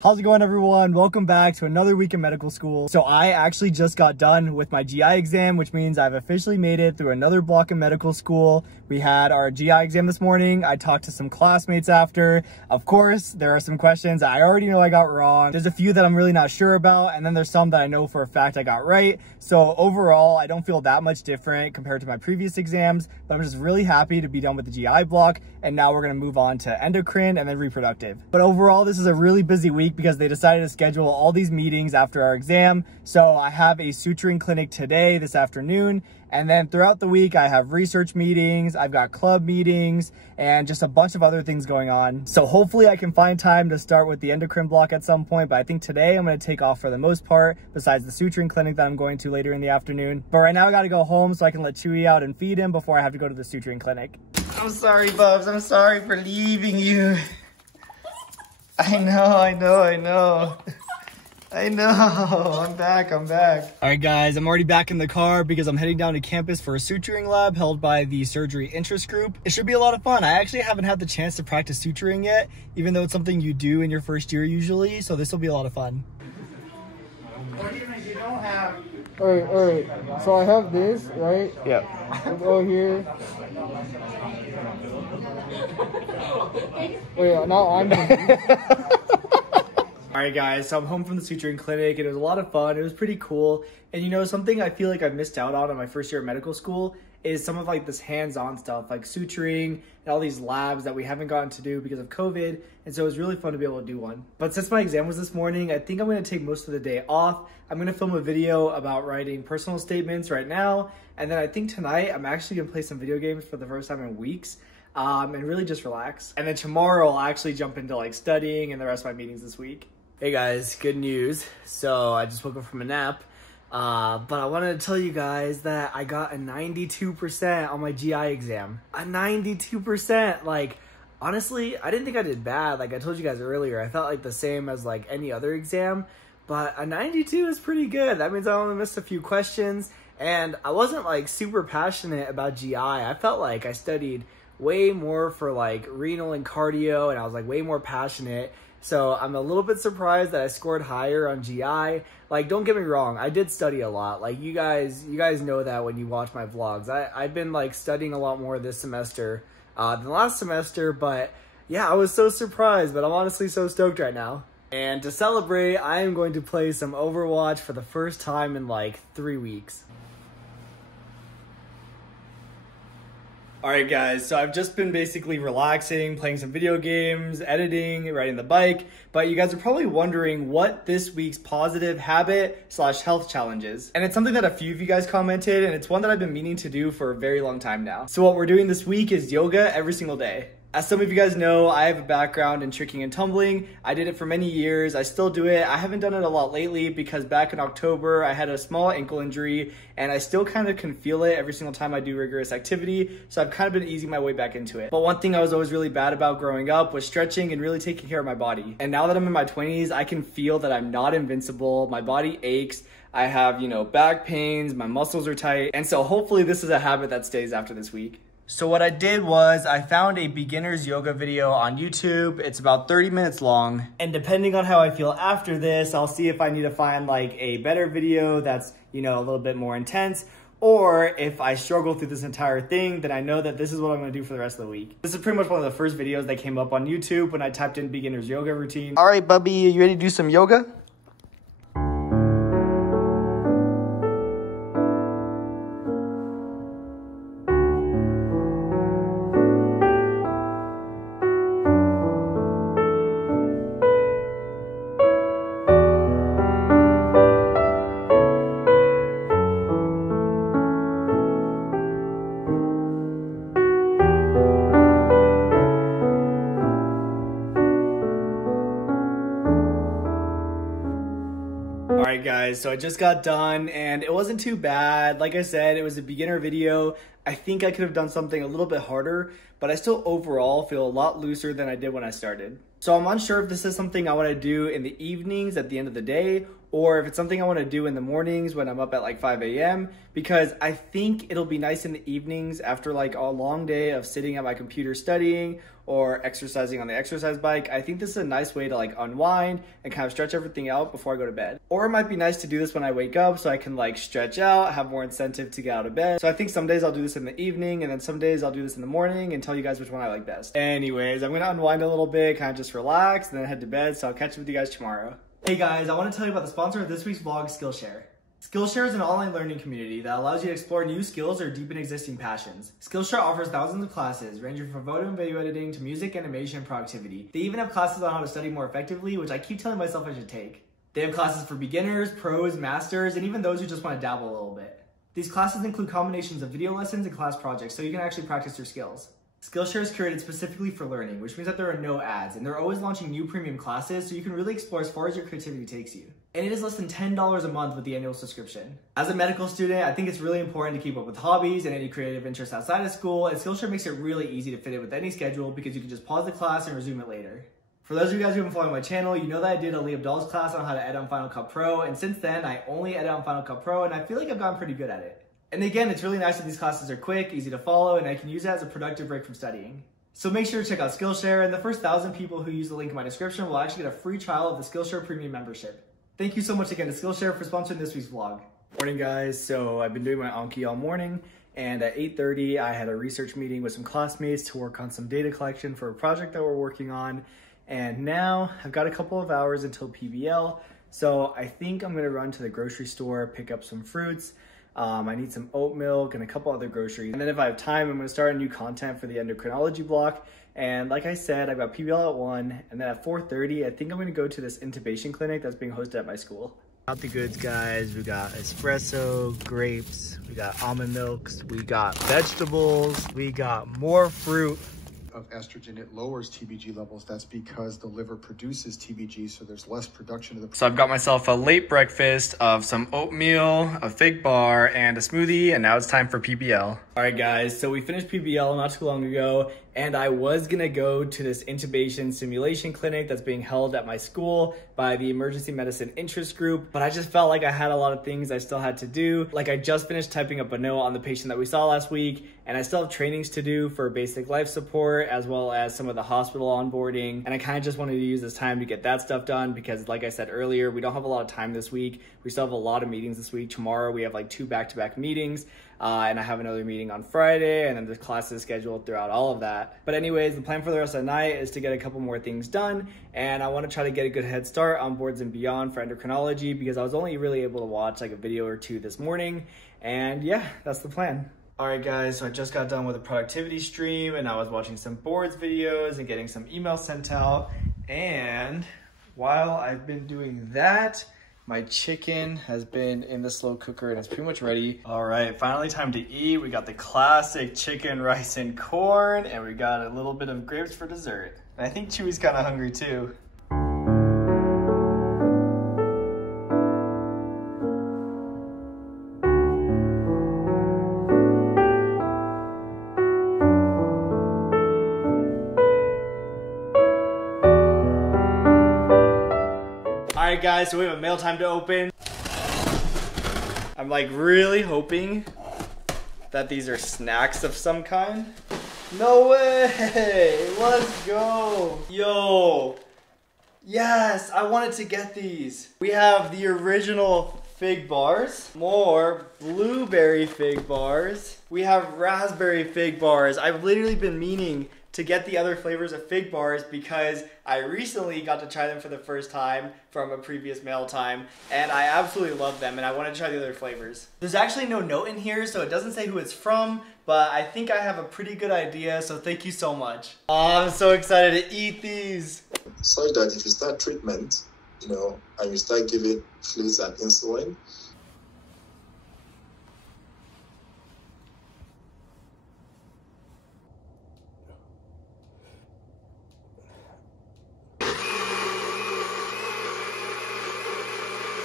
How's it going, everyone? Welcome back to another week in medical school. So I actually just got done with my GI exam, which means I've officially made it through another block in medical school. We had our GI exam this morning. I talked to some classmates after. Of course, there are some questions I already know I got wrong. There's a few that I'm really not sure about, and then there's some that I know for a fact I got right. So overall, I don't feel that much different compared to my previous exams, but I'm just really happy to be done with the GI block, and now we're gonna move on to endocrine and then reproductive. But overall, this is a really busy week because they decided to schedule all these meetings after our exam. So I have a suturing clinic today, this afternoon, and then throughout the week I have research meetings, I've got club meetings, and just a bunch of other things going on. So hopefully I can find time to start with the endocrine block at some point, but I think today I'm going to take off for the most part, besides the suturing clinic that I'm going to later in the afternoon. But right now I got to go home so I can let Chewy out and feed him before I have to go to the suturing clinic. I'm sorry, Bubs. I'm sorry for leaving you. I know. I'm back. All right, guys, I'm already back in the car because I'm heading down to campus for a suturing lab held by the surgery interest group. It should be a lot of fun. I actually haven't had the chance to practice suturing yet, even though it's something you do in your first year usually, so this will be a lot of fun. All right. So I have this, right? Yep. Go here. Oh yeah, now I'm Alright guys, so I'm home from the suturing clinic. It was a lot of fun. It was pretty cool. And you know, something I feel like I've missed out on in my first year of medical school is some of like this hands-on stuff like suturing and all these labs that we haven't gotten to do because of COVID. And so it was really fun to be able to do one. But since my exam was this morning, I think I'm going to take most of the day off. I'm going to film a video about writing personal statements right now. And then I think tonight I'm actually going to play some video games for the first time in weeks. And really just relax. And then tomorrow I'll actually jump into like studying and the rest of my meetings this week. Hey guys, good news. So I just woke up from a nap, but I wanted to tell you guys that I got a 92% on my GI exam. A 92%, like, honestly, I didn't think I did bad. Like I told you guys earlier, I felt like the same as like any other exam, but a 92 is pretty good. That means I only missed a few questions, and I wasn't like super passionate about GI. I felt like I studied way more for like renal and cardio, and I was like way more passionate. So I'm a little bit surprised that I scored higher on GI. Like, don't get me wrong, I did study a lot. Like, you guys know that when you watch my vlogs. I've been like studying a lot more this semester than last semester, but yeah, I was so surprised, but I'm honestly so stoked right now. And to celebrate, I am going to play some Overwatch for the first time in like 3 weeks. Alright guys, so I've just been basically relaxing, playing some video games, editing, riding the bike, but you guys are probably wondering what this week's positive habit/health challenge is. And it's something that a few of you guys commented, and it's one that I've been meaning to do for a very long time now. So what we're doing this week is yoga every single day. As some of you guys know, I have a background in tricking and tumbling. I did it for many years. I still do it. I haven't done it a lot lately because back in October, I had a small ankle injury and I still kind of can feel it every single time I do rigorous activity. So I've kind of been easing my way back into it. But one thing I was always really bad about growing up was stretching and really taking care of my body. And now that I'm in my 20s, I can feel that I'm not invincible. My body aches. I have, back pains. My muscles are tight. And so hopefully this is a habit that stays after this week. So what I did was I found a beginner's yoga video on YouTube. It's about 30 minutes long. And depending on how I feel after this, I'll see if I need to find like a better video that's, a little bit more intense. Or if I struggle through this entire thing, then I know that this is what I'm gonna do for the rest of the week. This is pretty much one of the first videos that came up on YouTube when I typed in beginner's yoga routine. All right, Bubby, are you ready to do some yoga? Alright guys, so I just got done and it wasn't too bad. Like I said, it was a beginner video. I think I could have done something a little bit harder, but I still overall feel a lot looser than I did when I started. So I'm unsure if this is something I want to do in the evenings at the end of the day, or if it's something I want to do in the mornings when I'm up at like 5 a.m. because I think it'll be nice in the evenings after like a long day of sitting at my computer studying or exercising on the exercise bike. I think this is a nice way to like unwind and kind of stretch everything out before I go to bed. Or it might be nice to do this when I wake up so I can like stretch out, have more incentive to get out of bed. So I think some days I'll do this in the evening and then some days I'll do this in the morning and tell you guys which one I like best. Anyways, I'm gonna unwind a little bit, kind of just relax and then head to bed. So I'll catch up with you guys tomorrow. Hey guys, I want to tell you about the sponsor of this week's vlog, Skillshare. Skillshare is an online learning community that allows you to explore new skills or deepen existing passions. Skillshare offers thousands of classes, ranging from photo and video editing to music, animation, and productivity. They even have classes on how to study more effectively, which I keep telling myself I should take. They have classes for beginners, pros, masters, and even those who just want to dabble a little bit. These classes include combinations of video lessons and class projects, so you can actually practice your skills. Skillshare is curated specifically for learning, which means that there are no ads, and they're always launching new premium classes so you can really explore as far as your creativity takes you. And it is less than $10 a month with the annual subscription. As a medical student, I think it's really important to keep up with hobbies and any creative interests outside of school, and Skillshare makes it really easy to fit it with any schedule because you can just pause the class and resume it later. For those of you guys who have been following my channel, you know that I did a Lee Abdal's class on how to edit on Final Cut Pro, and since then I only edit on Final Cut Pro, and I feel like I've gotten pretty good at it. And again, it's really nice that these classes are quick, easy to follow, and I can use it as a productive break from studying. So make sure to check out Skillshare, and the first 1,000 people who use the link in my description will actually get a free trial of the Skillshare Premium membership. Thank you so much again to Skillshare for sponsoring this week's vlog. Morning guys, so I've been doing my Anki all morning, and at 8:30 I had a research meeting with some classmates to work on some data collection for a project that we're working on. And now I've got a couple of hours until PBL, so I think I'm gonna run to the grocery store, pick up some fruits. I need some oat milk and a couple other groceries. And then if I have time, I'm gonna start a new content for the endocrinology block. And like I said, I've got PBL at 1, and then at 4:30, I think I'm gonna go to this intubation clinic that's being hosted at my school. Out the goods, guys. We got espresso, grapes, we got almond milks, we got vegetables, we got more fruit. Of estrogen, it lowers TBG levels. That's because the liver produces TBG, so there's less production of the... So I've got myself a late breakfast of some oatmeal, a fig bar, and a smoothie, and now it's time for PBL. All right, guys, so we finished PBL not too long ago, and I was gonna go to this intubation simulation clinic that's being held at my school by the Emergency Medicine Interest Group, but I just felt like I had a lot of things I still had to do. Like I just finished typing up a note on the patient that we saw last week, and I still have trainings to do for basic life support as well as some of the hospital onboarding. And I kind of just wanted to use this time to get that stuff done because like I said earlier, we don't have a lot of time this week. We still have a lot of meetings this week. Tomorrow we have like 2 back-to-back meetings. And I have another meeting on Friday, and then the classes scheduled throughout all of that. But anyways, the plan for the rest of the night is to get a couple more things done, and I want to try to get a good head start on Boards and Beyond for endocrinology because I was only really able to watch like a video or 2 this morning, and yeah, that's the plan. All right guys, so I just got done with a productivity stream, and I was watching some boards videos and getting some emails sent out, and while I've been doing that, my chicken has been in the slow cooker and it's pretty much ready. All right, finally time to eat. We got the classic chicken, rice, and corn, and we got a little bit of grapes for dessert. And I think Chewy's kind of hungry too. Alright guys, so we have a mail time to open. I'm like really hoping that these are snacks of some kind. No way! Let's go! Yo! Yes, I wanted to get these. We have the original fig bars, more blueberry fig bars. We have raspberry fig bars. I've literally been meaning to get the other flavors of fig bars because I recently got to try them for the first time from a previous mail time, and I absolutely love them, and I want to try the other flavors. There's actually no note in here, so it doesn't say who it's from, but I think I have a pretty good idea, so thank you so much. Oh, I'm so excited to eat these. Such that if you start treatment, and you start giving fluids and insulin,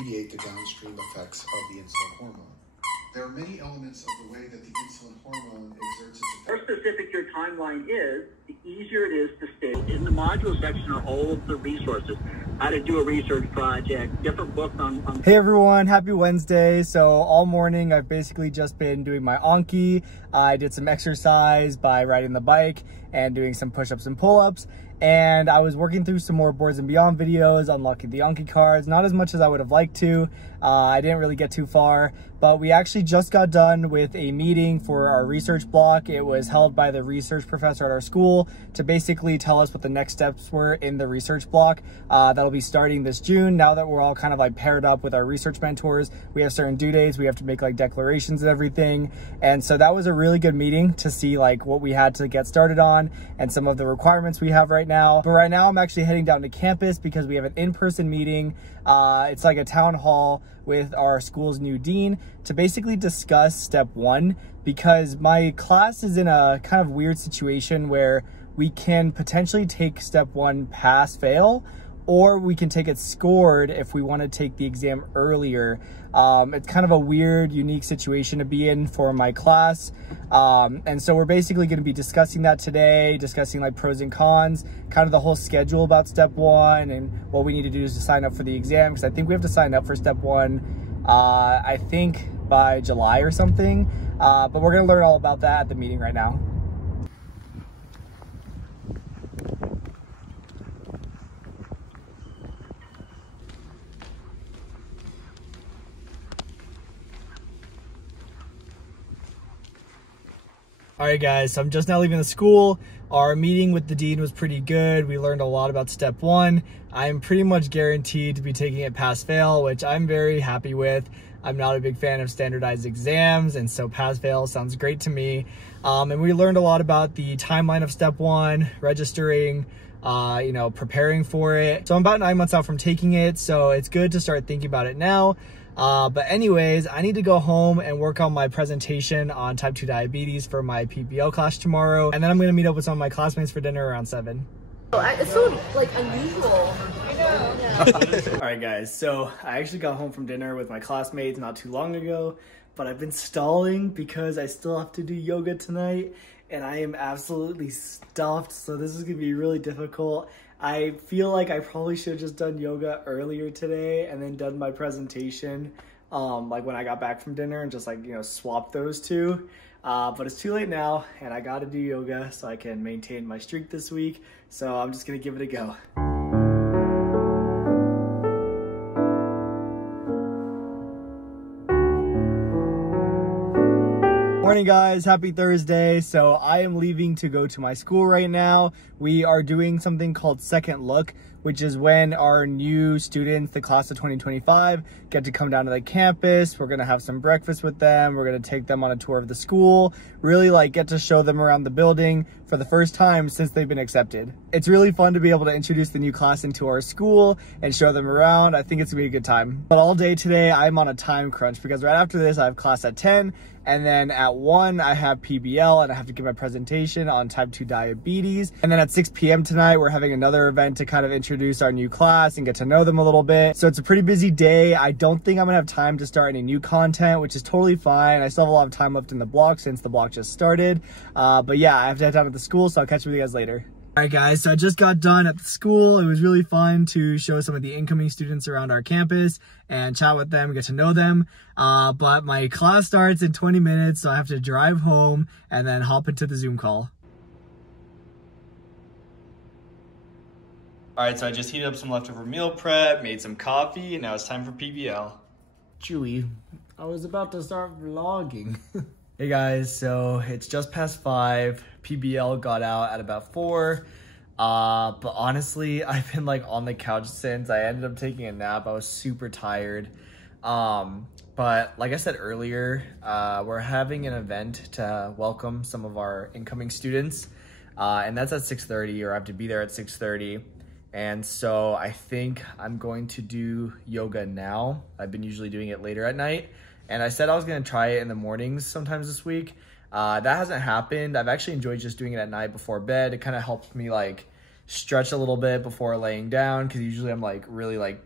mediate the downstream effects of the insulin hormone. There are many elements of the way that the insulin hormone exerts its The more specific your timeline is, the easier it is to stay. In the module section are all of the resources, how to do a research project, different books on... Hey everyone, happy Wednesday. So all morning I've basically just been doing my Anki. I did some exercise by riding the bike and doing some push-ups and pull-ups. And I was working through some more Boards and Beyond videos, unlocking the Anki cards, not as much as I would have liked to. I didn't really get too far, but we actually just got done with a meeting for our research block. It was held by the research professor at our school to basically tell us what the next steps were in the research block. That'll be starting this June. Now that we're all kind of like paired up with our research mentors, we have certain due dates, we have to make like declarations and everything. And so that was a really good meeting to see like what we had to get started on and some of the requirements we have right now. But right now I'm actually heading down to campus because we have an in-person meeting. It's like a town hall with our school's new dean to basically discuss step 1, because my class is in a kind of weird situation where we can potentially take step 1 pass fail, or we can take it scored if we want to take the exam earlier. It's kind of a weird, unique situation to be in for my class. And so we're basically going to be discussing that today, discussing like pros and cons, kind of the whole schedule about step 1 and what we need to do is to sign up for the exam. Because I think we have to sign up for step 1, I think by July or something. But we're going to learn all about that at the meeting right now. All right, guys, so I'm just now leaving the school. Our meeting with the dean was pretty good. We learned a lot about step 1. I'm pretty much guaranteed to be taking it pass fail, which I'm very happy with. I'm not a big fan of standardized exams, and so pass fail sounds great to me. And we learned a lot about the timeline of step 1, registering, preparing for it. So I'm about 9 months out from taking it, so it's good to start thinking about it now. But anyways, I need to go home and work on my presentation on type 2 diabetes for my PBL class tomorrow. And then I'm going to meet up with some of my classmates for dinner around 7. It's so, like, unusual. I know. Yeah. All right, guys, so I actually got home from dinner with my classmates not too long ago, but I've been stalling because I still have to do yoga tonight, and I am absolutely stuffed, so this is going to be really difficult. I feel like I probably should have just done yoga earlier today and then done my presentation like when I got back from dinner and just like, swap those two. But it's too late now and I got to do yoga so I can maintain my streak this week. So I'm just going to give it a go. Morning, guys, happy Thursday. So I am leaving to go to my school right now. We are doing something called Second Look, which is when our new students, the class of 2025, get to come down to the campus. We're gonna have some breakfast with them. We're gonna take them on a tour of the school, really like get to show them around the building for the first time since they've been accepted. It's really fun to be able to introduce the new class into our school and show them around. I think it's gonna be a good time. But all day today, I'm on a time crunch because right after this, I have class at 10, and then at 1, I have PBL and I have to give my presentation on type 2 diabetes. And then at 6 p.m. tonight, we're having another event to kind of introduce our new class and get to know them a little bit. So it's a pretty busy day. I don't think I'm gonna have time to start any new content, which is totally fine. I still have a lot of time left in the block since the block just started. But yeah, I have to head down to the school, so I'll catch up with you guys later. All right, guys, so I just got done at the school. It was really fun to show some of the incoming students around our campus and chat with them, get to know them. But my class starts in 20 minutes, so I have to drive home and then hop into the Zoom call. All right, so I just heated up some leftover meal prep, made some coffee, and now it's time for PBL. Chewy, I was about to start vlogging. Hey guys, so it's just past 5. PBL got out at about 4. But honestly, I've been like on the couch since. I ended up taking a nap. I was super tired. But like I said earlier, we're having an event to welcome some of our incoming students. And that's at 6:30, or I have to be there at 6:30. And so I think I'm going to do yoga now. I've been usually doing it later at night. And I said I was gonna try it in the mornings sometimes this week. That hasn't happened. I've actually enjoyed just doing it at night before bed. It kind of helps me like stretch a little bit before laying down, because usually I'm like really like,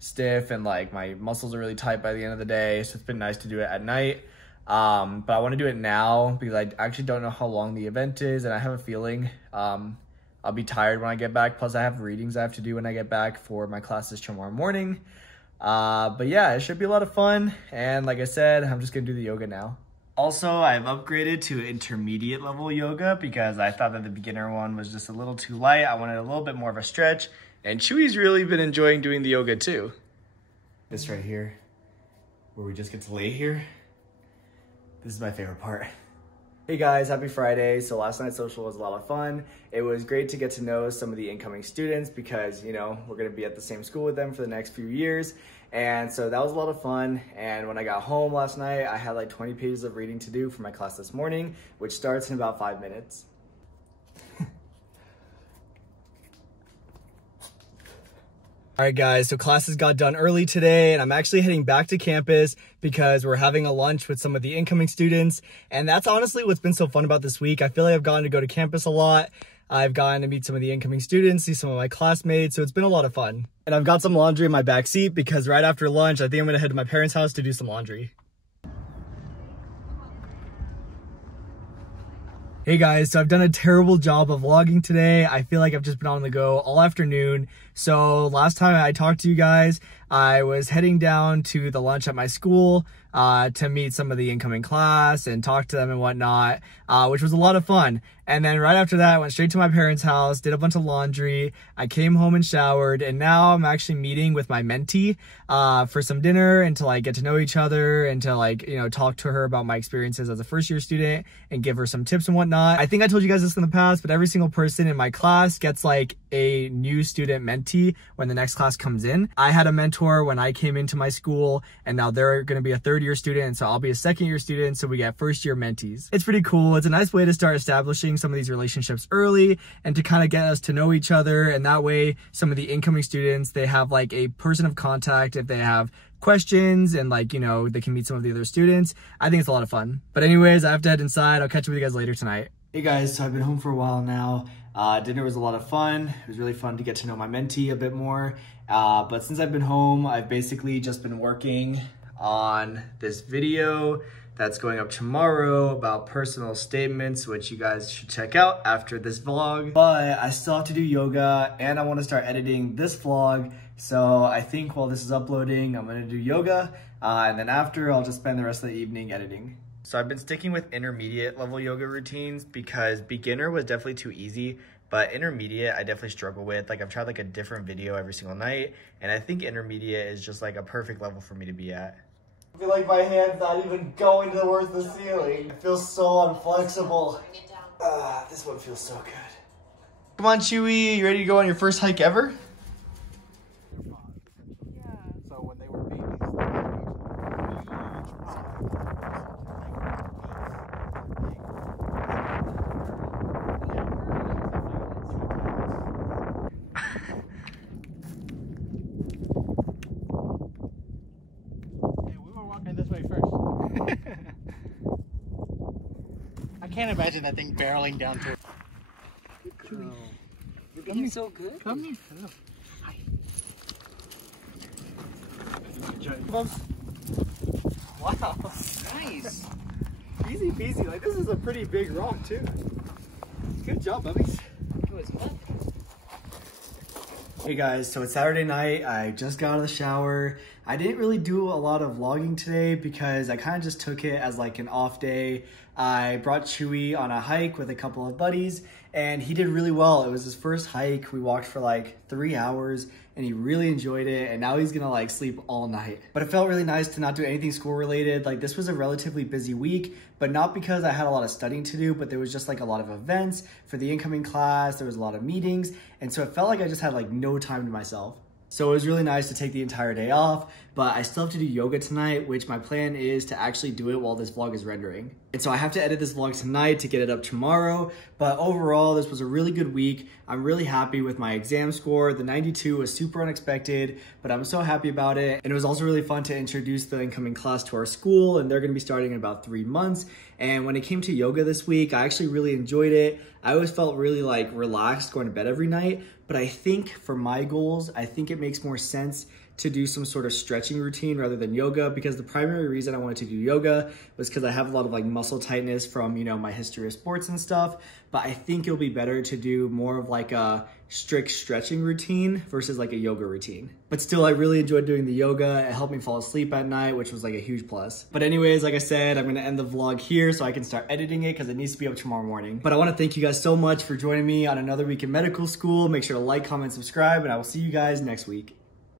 stiff and like my muscles are really tight by the end of the day. So it's been nice to do it at night. But I want to do it now because I actually don't know how long the event is, and I have a feeling I'll be tired when I get back. Plus I have readings I have to do when I get back for my classes tomorrow morning. But yeah, it should be a lot of fun. And like I said, I'm just gonna do the yoga now. Also, I've upgraded to intermediate level yoga because I thought that the beginner one was just a little too light. I wanted a little bit more of a stretch, and Chewy's really been enjoying doing the yoga too. This right here, where we just get to lay here, this is my favorite part. Hey guys, happy Friday. So last night's social was a lot of fun. It was great to get to know some of the incoming students because, you know, we're gonna be at the same school with them for the next few years. And so that was a lot of fun. And when I got home last night, I had like 20 pages of reading to do for my class this morning, which starts in about 5 minutes. All right, guys, so classes got done early today, and I'm actually heading back to campus because we're having a lunch with some of the incoming students. And that's honestly what's been so fun about this week. I feel like I've gotten to go to campus a lot. I've gotten to meet some of the incoming students, see some of my classmates, so it's been a lot of fun. And I've got some laundry in my back seat because right after lunch, I think I'm gonna head to my parents' house to do some laundry. Hey guys, so I've done a terrible job of vlogging today. I feel like I've just been on the go all afternoon. So last time I talked to you guys, I was heading down to the lunch at my school to meet some of the incoming class and talk to them and whatnot, which was a lot of fun. And then right after that, I went straight to my parents' house, did a bunch of laundry. I came home and showered, and now I'm actually meeting with my mentee for some dinner and to like get to know each other and to like, you know, talk to her about my experiences as a first-year student and give her some tips and whatnot. I think I told you guys this in the past, but every single person in my class gets like a new student mentee when the next class comes in. I had a mentor when I came into my school, and now they're going to be a third-year student, so I'll be a second-year student, so we get first-year mentees. It's pretty cool. It's a nice way to start establishing some of these relationships early and to kind of get us to know each other, and that way some of the incoming students, they have like a person of contact if they have questions, and like, you know, they can meet some of the other students. I think it's a lot of fun. But anyways, I have to head inside. I'll catch up with you guys later tonight. Hey guys, so I've been home for a while now. Dinner was a lot of fun. It was really fun to get to know my mentee a bit more. But since I've been home, I've basically just been working on this video that's going up tomorrow about personal statements, which you guys should check out after this vlog. But I still have to do yoga, and I want to start editing this vlog. So I think while this is uploading, I'm gonna do yoga, and then after, I'll just spend the rest of the evening editing. So I've been sticking with intermediate level yoga routines because beginner was definitely too easy, but intermediate I definitely struggle with. Like I've tried like a different video every single night, and I think intermediate is just like a perfect level for me to be at. I feel like my hand's not even going towards the ceiling. It feels so unflexible. This one feels so good. Come on, Chewy, you ready to go on your first hike ever? I can't imagine that thing barreling down to it. You're being so good. Come here. Hi. Wow. Nice. Easy peasy. Like, this is a pretty big rock, too. Good job, buddies. It was fun. Hey guys, so it's Saturday night. I just got out of the shower. I didn't really do a lot of vlogging today because I kind of just took it as like an off day. I brought Chewy on a hike with a couple of buddies, and he did really well. It was his first hike. We walked for like 3 hours, and he really enjoyed it, and now he's gonna like sleep all night. But it felt really nice to not do anything school related. Like, this was a relatively busy week, but not because I had a lot of studying to do, but there was just like a lot of events for the incoming class. There was a lot of meetings, and so it felt like I just had like no time to myself. So it was really nice to take the entire day off, but I still have to do yoga tonight, which my plan is to actually do it while this vlog is rendering. And so I have to edit this vlog tonight to get it up tomorrow, but overall, this was a really good week. I'm really happy with my exam score. The 92 was super unexpected, but I'm so happy about it. And it was also really fun to introduce the incoming class to our school, and they're gonna be starting in about 3 months. And when it came to yoga this week, I actually really enjoyed it. I always felt really like relaxed going to bed every night, But I think for my goals, I think it makes more sense to do some sort of stretching routine rather than yoga, because the primary reason I wanted to do yoga was because I have a lot of like muscle tightness from, you know, my history of sports and stuff. But I think it'll be better to do more of like a strict stretching routine versus like a yoga routine. But still, I really enjoyed doing the yoga. It helped me fall asleep at night, which was like a huge plus. But anyways, like I said, I'm gonna end the vlog here so I can start editing it because it needs to be up tomorrow morning. But I wanna thank you guys so much for joining me on another week in medical school. Make sure to like, comment, subscribe, and I will see you guys next week.